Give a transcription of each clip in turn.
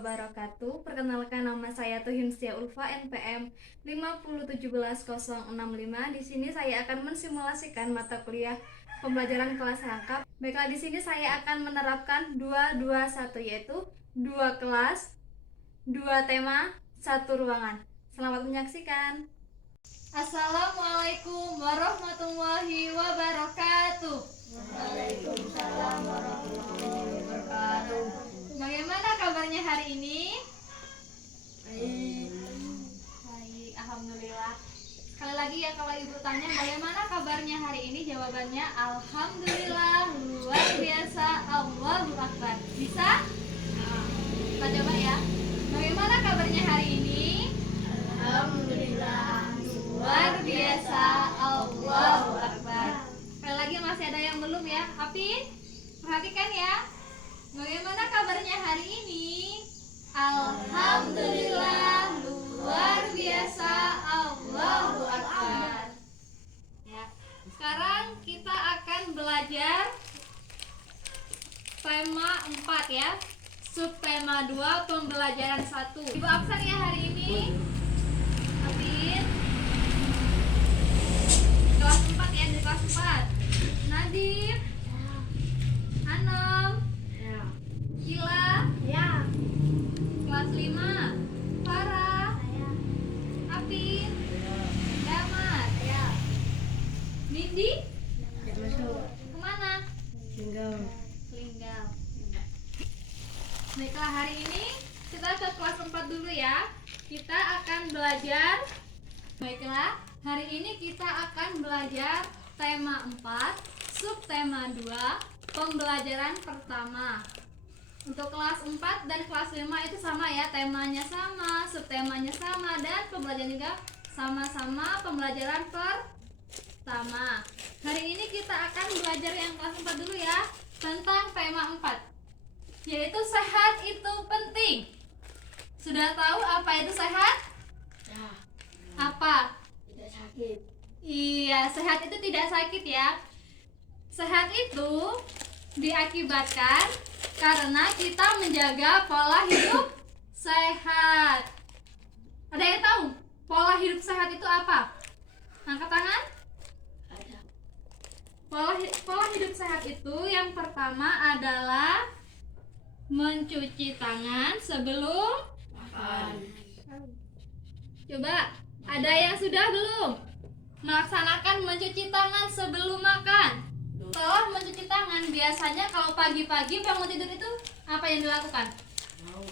wabarakatuh. Perkenalkan, nama saya Tuhinsia Ulfa, NPM 5017065. Di sini saya akan mensimulasikan mata kuliah pembelajaran kelas rangkap. Baiklah, di sini saya akan menerapkan 221, yaitu 2 kelas, 2 tema, 1 ruangan. Selamat menyaksikan. Assalamualaikum warahmatullahi wabarakatuh. Waalaikumsalam warahmatullahi wabarakatuh. Bagaimana kabarnya hari ini? Baik. Baik, alhamdulillah. Sekali lagi ya, kalau ibu tanya bagaimana kabarnya hari ini, jawabannya alhamdulillah, luar biasa, Allahu Akbar. Bisa? Kita coba ya. Bagaimana kabarnya hari ini? Alhamdulillah. Luar biasa, Allahu Akbar. Sekali lagi, masih ada yang belum ya? Hafid, perhatikan ya. Bagaimana kabarnya hari ini? Alhamdulillah, luar biasa, Allahu Akbar. Ya. Sekarang kita akan belajar tema 4 ya. Subtema 2, pembelajaran 1. Ibu absen ya hari ini? Hafid. Kelas 4 ya, di kelas 4. Nadif, Anom, Ya. Gila, Ya. kelas 5. Farah, Saya. Apin, Damar, Ya. Nindi, Masuk. kemana? Tinggal. Tinggal. Baiklah, hari ini kita ke kelas 4 dulu ya. Kita akan belajar. Baiklah, hari ini kita akan belajar tema 4, subtema 2, pembelajaran pertama. Untuk kelas 4 dan kelas 5 itu sama ya, temanya sama, subtemanya sama, dan pembelajaran juga sama-sama pembelajaran pertama. Hari ini kita akan belajar yang kelas 4 dulu ya, tentang tema 4, yaitu sehat itu penting. Sudah tahu apa itu sehat? Ya. Apa? Tidak sakit. Iya, sehat itu tidak sakit ya. Sehat itu diakibatkan karena kita menjaga pola hidup sehat. Ada yang tahu pola hidup sehat itu apa? Angkat tangan. Ada. Pola hidup sehat itu yang pertama adalah mencuci tangan sebelum Makan. Coba, ada yang sudah belum melaksanakan mencuci tangan sebelum makan? Setelah mencuci tangan, biasanya kalau pagi-pagi bangun tidur itu apa yang dilakukan? Mau.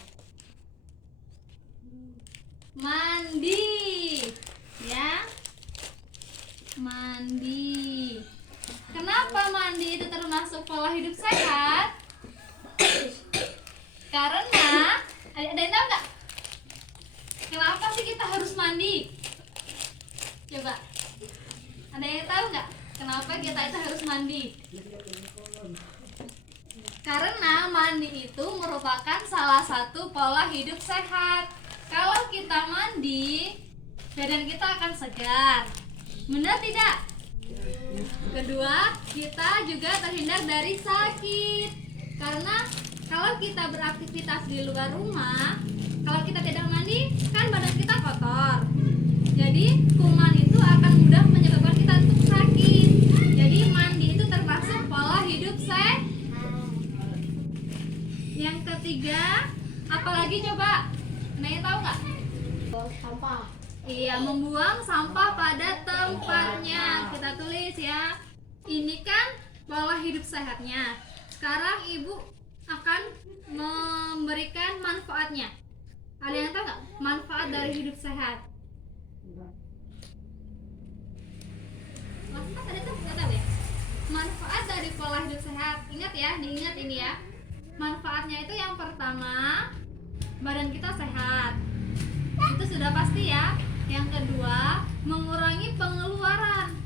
Mandi, ya, mandi. Kenapa mandi itu termasuk pola hidup sehat? Karena ada yang tahu nggak? Kenapa sih kita harus mandi? Coba, ada yang tahu nggak? Kenapa kita itu harus mandi? Karena mandi itu merupakan salah satu pola hidup sehat. Kalau kita mandi, badan kita akan segar. Benar tidak? Kedua, kita juga terhindar dari sakit. Karena kalau kita beraktivitas di luar rumah, kalau kita tidak mandi, kan badan kita kotor. Jadi kuman itu akan mudah menyebabkan kita untuk sakit. Jadi mandi itu termasuk pola hidup sehat. Yang ketiga, apalagi coba? Nanya tahu nggak? Sampah. Iya, membuang sampah pada tempatnya. Kita tulis ya. Ini kan pola hidup sehatnya. Sekarang ibu akan memberikan manfaatnya. Ada yang tahu nggak manfaat dari hidup sehat? Manfaat ada tuh nggak tahu ya? Manfaat dari pola hidup sehat. Ingat ya, diingat ini ya. Manfaatnya itu yang pertama, badan kita sehat. Itu sudah pasti ya. Yang kedua, mengurangi pengeluaran.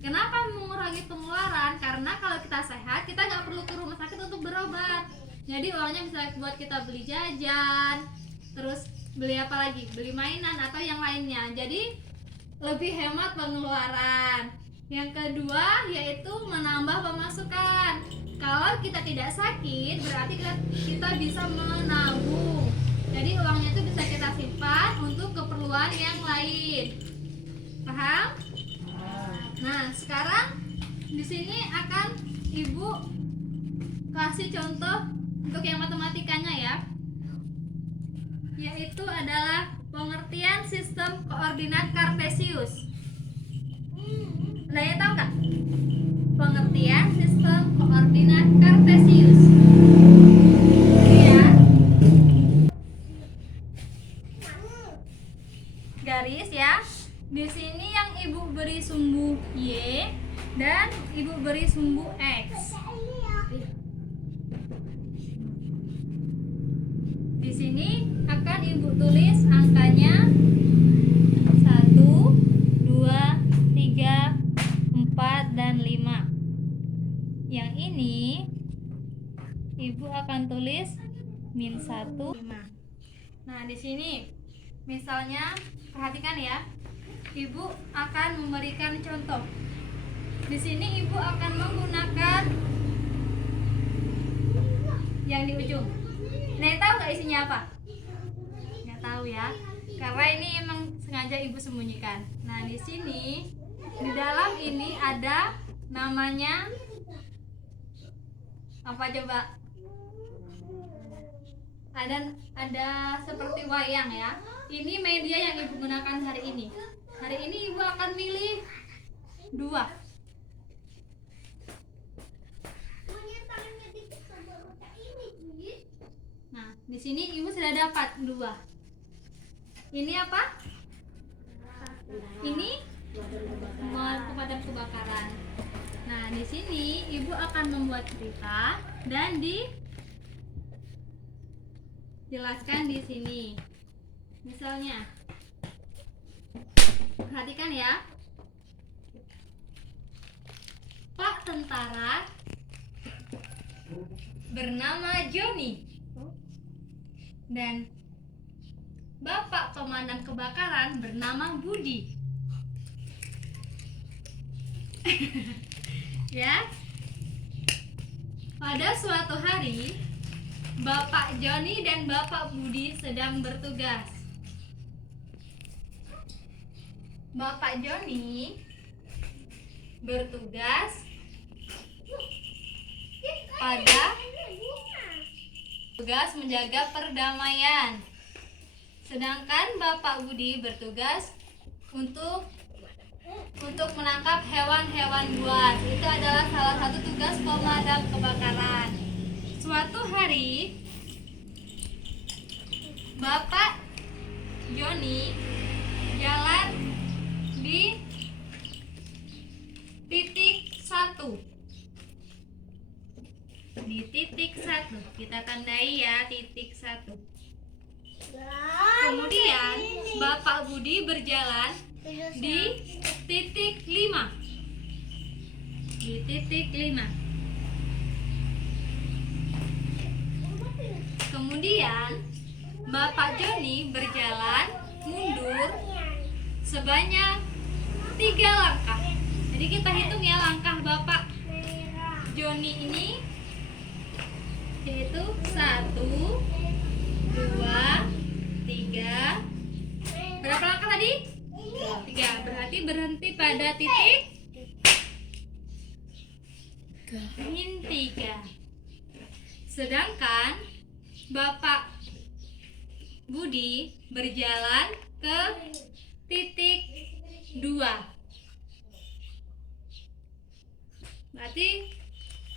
Kenapa mengurangi pengeluaran? Karena kalau kita sehat, kita nggak perlu ke rumah sakit untuk berobat. Jadi uangnya bisa buat kita beli jajan, terus beli apa lagi? Beli mainan atau yang lainnya. Jadi lebih hemat pengeluaran. Yang kedua yaitu menambah pemasukan. Kalau kita tidak sakit, berarti kita bisa menabung. Jadi uangnya itu bisa kita simpan untuk keperluan yang lain. Paham? Nah, sekarang di sini akan Ibu kasih contoh untuk yang matematikanya ya. Yaitu adalah pengertian sistem koordinat Kartesius. Udah tahu nggak? Pengertian sistem koordinat Kartesius. Ini ya. Garis ya. Di sini yang Ibu beri sumbu Y dan Ibu beri sumbu X. Di sini akan Ibu tulis angkanya 1, 2, 3, 4, dan 5. Yang ini Ibu akan tulis -1, 5. Nah, di sini misalnya perhatikan ya. Ibu akan memberikan contoh. Di sini Ibu akan menggunakan yang di ujung. Nah, tahu nggak isinya apa? Nggak tahu ya, karena ini emang sengaja Ibu sembunyikan. Nah, di sini di dalam ini ada namanya apa coba? Ada seperti wayang ya. Ini media yang Ibu gunakan hari ini. Hari ini Ibu akan milih 2. Nah, di sini Ibu sudah dapat 2. Ini apa? Ini pemadam kebakaran. Nah, di sini Ibu akan membuat cerita dan dijelaskan di sini. Misalnya, perhatikan ya. Pak tentara bernama Joni dan Bapak pemadam kebakaran bernama Budi. Ya. Pada suatu hari, Bapak Joni dan Bapak Budi sedang bertugas. Bapak Joni bertugas pada tugas menjaga perdamaian. Sedangkan Bapak Budi bertugas untuk menangkap hewan-hewan buas. Itu adalah salah satu tugas pemadam kebakaran. Suatu hari, Bapak Joni jalan di titik 1. Di titik 1 kita tandai ya, titik 1. Kemudian Bapak Budi berjalan di titik 5. Di titik 5. Kemudian Bapak Joni berjalan mundur sebanyak 3 langkah. Jadi kita hitung ya langkah Bapak Joni ini, yaitu 1, 2, 3. Berapa langkah tadi? 3. Berarti berhenti pada titik -3. Sedangkan Bapak Budi berjalan ke titik 2. Berarti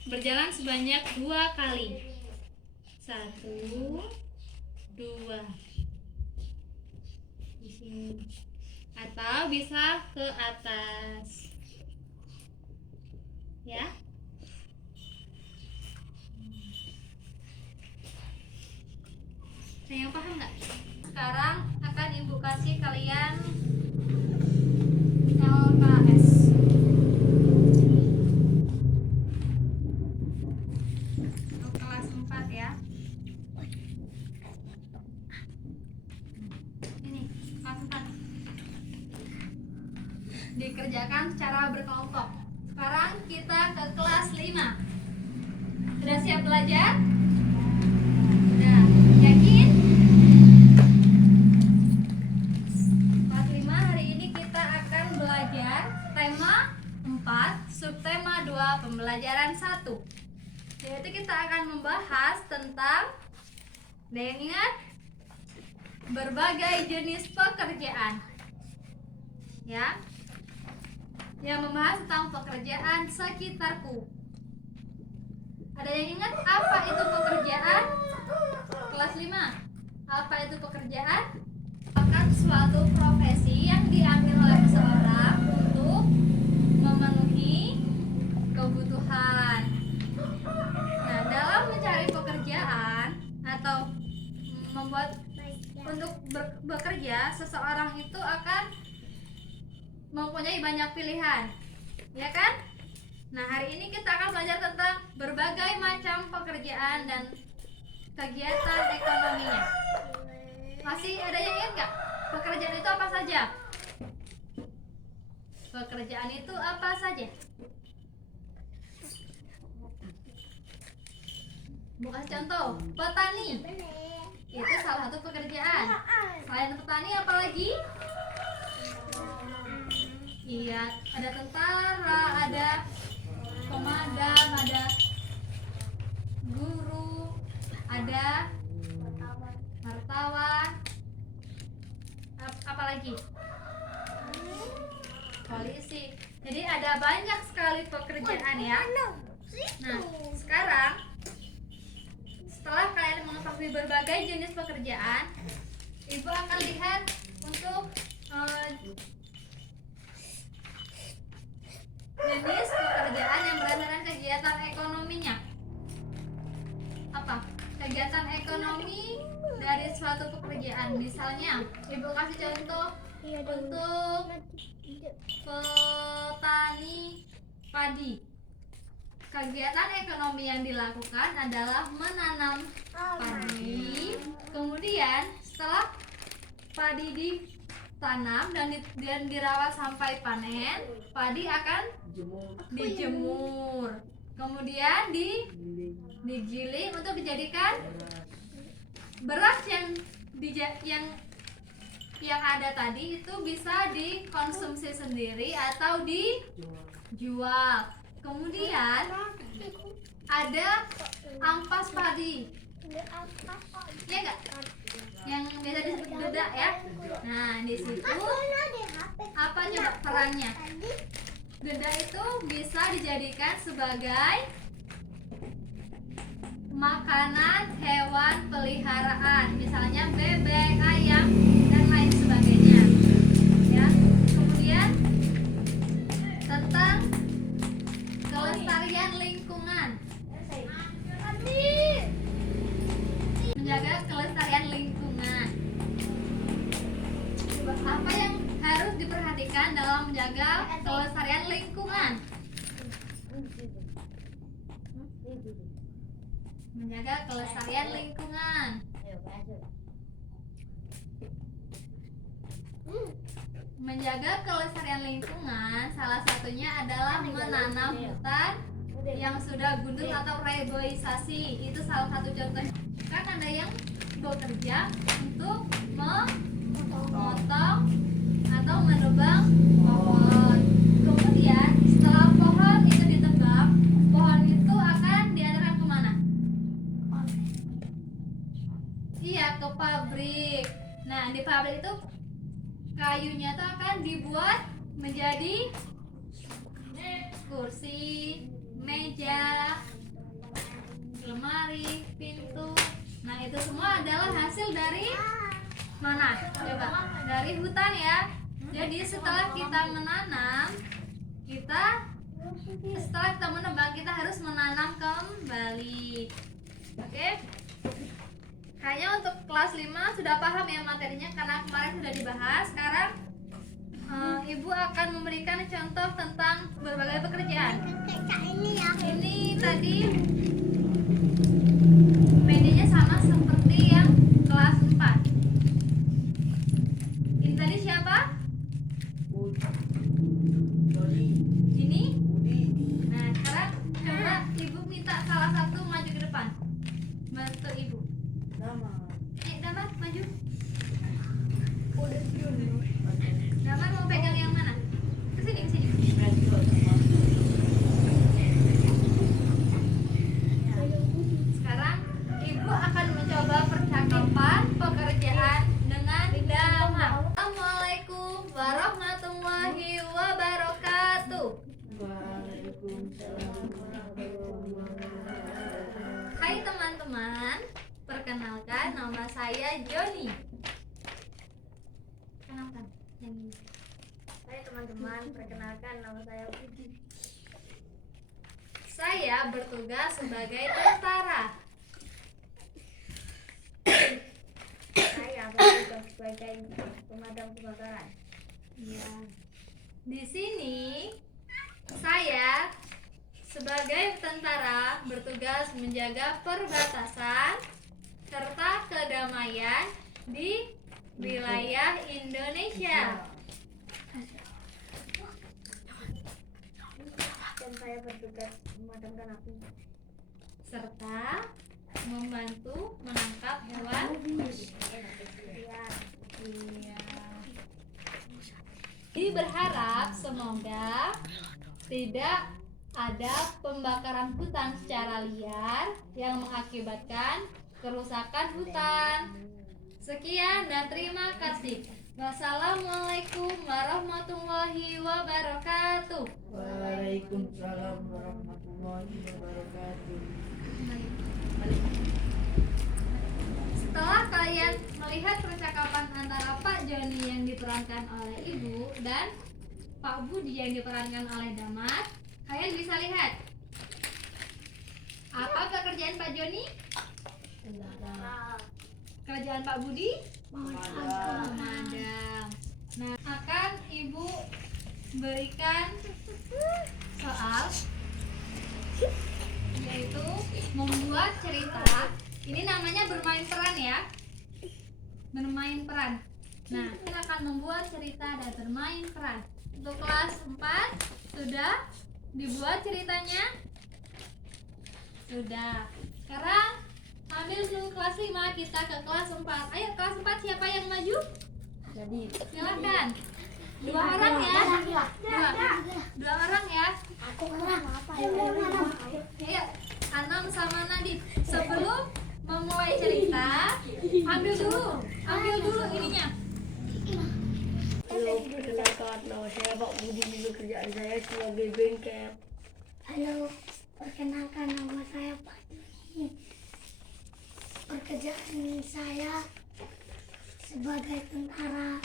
berjalan sebanyak 2 kali. 1, 2. Di sini. Atau bisa ke atas. Ya. Saya paham nggak? Sekarang akan Ibu kasih kalian LKS. Untuk kelas 4 ya. Ini kelas 4. dikerjakan secara berkelompok. Sekarang kita ke kelas 5. Sudah siap belajar? Sudah. Yakin? Kelas 5 hari ini kita akan belajar tema 4, subtema 2, pembelajaran 1. Yaitu kita akan membahas tentang, ada yang ingat? Berbagai jenis pekerjaan. Ya. Yang membahas tentang pekerjaan sekitarku. Ada yang ingat apa itu pekerjaan? Kelas 5. Apa itu pekerjaan? Merupakan suatu profesi yang diambil oleh seseorang untuk memenuhi kebutuhan. Nah, dalam mencari pekerjaan atau membuat untuk bekerja, seseorang itu akan mempunyai banyak pilihan, ya kan? Nah, hari ini kita akan belajar tentang berbagai macam pekerjaan dan kegiatan ekonominya. Masih ada yang ingat nggak? Pekerjaan itu apa saja? Pekerjaan itu apa saja? Bukan contoh, petani. Itu salah satu pekerjaan. Selain petani apa lagi? Iya, ada tentara, ada pemadam, ada guru, ada wartawan, apa lagi? Polisi. Jadi ada banyak sekali pekerjaan ya. Nah, sekarang setelah kalian mengetahui berbagai jenis pekerjaan, Ibu akan lihat untuk jenis pekerjaan yang berdasarkan kegiatan ekonominya. Apa? Kegiatan ekonomi dari suatu pekerjaan. Misalnya, Ibu kasih contoh untuk petani padi. Kegiatan ekonomi yang dilakukan adalah menanam padi. Kemudian setelah padi ditanam dan dirawat sampai panen, padi akan dijemur, kemudian digiling untuk dijadikan beras yang ada tadi itu bisa dikonsumsi sendiri atau dijual. Kemudian ada ampas padi, ya enggak? Yang biasa disebut dedak ya. Nah, di situ apa coba perannya? Dedak itu bisa dijadikan sebagai makanan hewan peliharaan, misalnya bebek, ayam, dan lain sebagainya. Ya. Kemudian tentang kelestarian lingkungan. Menjaga kelestarian lingkungan. Apa yang harus diperhatikan dalam menjaga kelestarian lingkungan? Menjaga kelestarian lingkungan. Menjaga kelestarian lingkungan salah satunya adalah menanam hutan yang sudah gundul atau reboisasi. Itu salah satu contohnya. Kan ada yang bekerja untuk memotong atau menebang pohon. Kemudian setelah pohon itu ditebang, pohon itu akan diantarkan kemana? Iya, ke pabrik. Nah, di pabrik itu kayunya itu akan dibuat menjadi kursi, meja, lemari, pintu. Nah, itu semua adalah hasil dari mana? Coba, dari hutan ya. Jadi setelah kita menanam, setelah kita menebang, kita harus menanam kembali. Oke? Kayaknya untuk kelas 5 sudah paham ya materinya karena kemarin sudah dibahas. Sekarang Ibu akan memberikan contoh tentang berbagai pekerjaan. Ini tadi PD-nya sama seperti yang kelas 4. Ini tadi siapa? bantu ibu. Damar maju. Udah dulu. Damar mau pegang yang mana? Kesini kesini. Sekarang ibu akan mencoba percakapan pekerjaan dengan Damar. Assalamualaikum warahmatullahi wabarakatuh. Hai teman-teman, perkenalkan nama saya Joni. Kenalkan yang ini. Hai teman-teman, perkenalkan nama saya Budi. Saya bertugas sebagai tentara. Saya bertugas sebagai pemadam kebakaran. Ya. Di sini saya sebagai tentara bertugas menjaga perbatasan serta kedamaian di wilayah Indonesia. Dan saya bertugas memadamkan api. Serta membantu menangkap hewan. Ya, Iya. Jadi berharap semoga tidak ada pembakaran hutan secara liar yang mengakibatkan kerusakan hutan. Sekian dan terima kasih. Wassalamualaikum warahmatullahi wabarakatuh. Waalaikumsalam warahmatullahi wabarakatuh. Setelah kalian melihat percakapan antara Pak Joni yang diperankan oleh Ibu dan Pak Budi yang diperankan oleh Damar, kalian bisa lihat apa pekerjaan Pak Joni, kerjaan Pak Budi, memadam. Nah, akan Ibu berikan soal yaitu membuat cerita. Ini namanya bermain peran ya. Bermain peran. Nah, kita akan membuat cerita dan bermain peran. Untuk kelas 4 sudah dibuat ceritanya? Sudah. Sekarang ambil dulu kelas 5, kita ke kelas 4. Ayo kelas 4 siapa yang maju? Jadi Silakan. 2 orang ya. Dua orang ya. aku kerang apa? Ayo, Anam sama Nadif. Sebelum memulai cerita, ambil dulu ininya. halo, perkenalkan nama saya Pak Budi, juga kerjaan saya sebagai bengkel. Halo, perkenalkan nama saya Pak Joni. Pekerjaan saya sebagai tentara.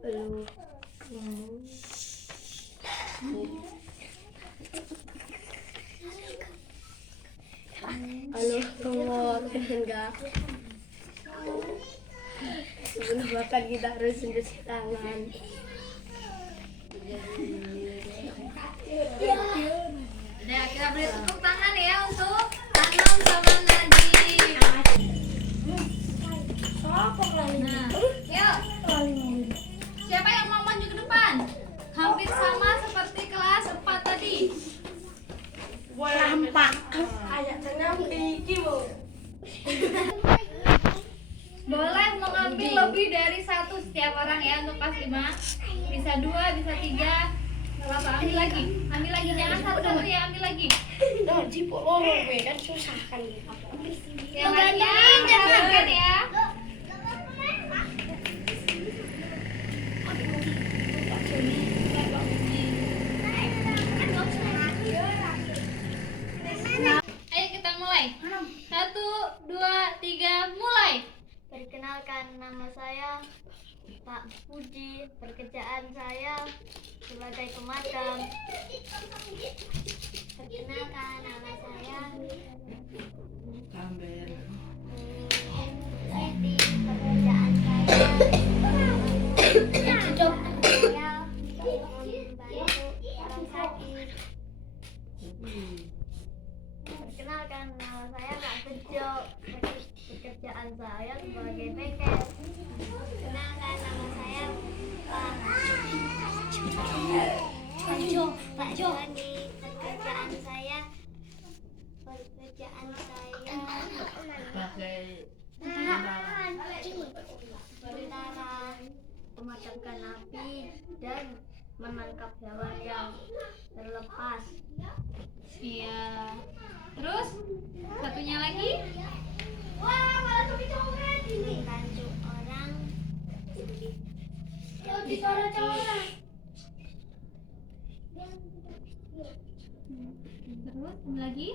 Halo, halo semua, enggak. Sebelum makan kita harus mencuci tangan. Udah, kita beri tepuk tangan ya untuk Anam sama Nadif. Nah, yuk. Siapa yang mau maju ke depan? Hampir sama seperti kelas 4 tadi. Nampak. Ayat senang tinggi bu. Boleh mengambil lebih dari 1 setiap orang ya untuk kelas 5. Bisa 2, bisa 3. Gak apa-apa, ambil lagi, jangan satu ya, ambil lagi. Nah, jipuk lorong gue kan susah kan. Yang lainnya jangan ya. Ayo kita mulai. 1, 2, 3, mulai. Perkenalkan nama saya Pak Budi, pekerjaan saya sebagai pemadam. Perkenalkan nama saya Ambil. Siti, pekerjaan saya membantu orang sakit. Perkenalkan nama saya Kak Bejo, pekerjaan saya sebagai bengkel. Perkenalkan nama saya Pak Jo, Pak Jo. Pekerjaan saya memadamkan api dan menangkap hewan yang terlepas. Iya. Terus satunya lagi? Membantu orang. Terus ada lagi?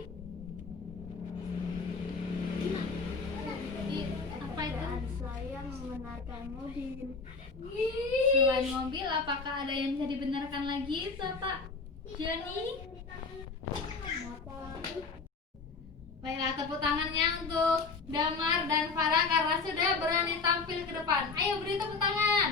Apa itu? Dan saya membenarkan mobil. Selain mobil, apakah ada yang bisa dibenarkan lagi, Bapak Joni? Motor. Baiklah, tepuk tangannya untuk Damar dan Farah karena sudah berani tampil ke depan. Ayo beri tepuk tangan.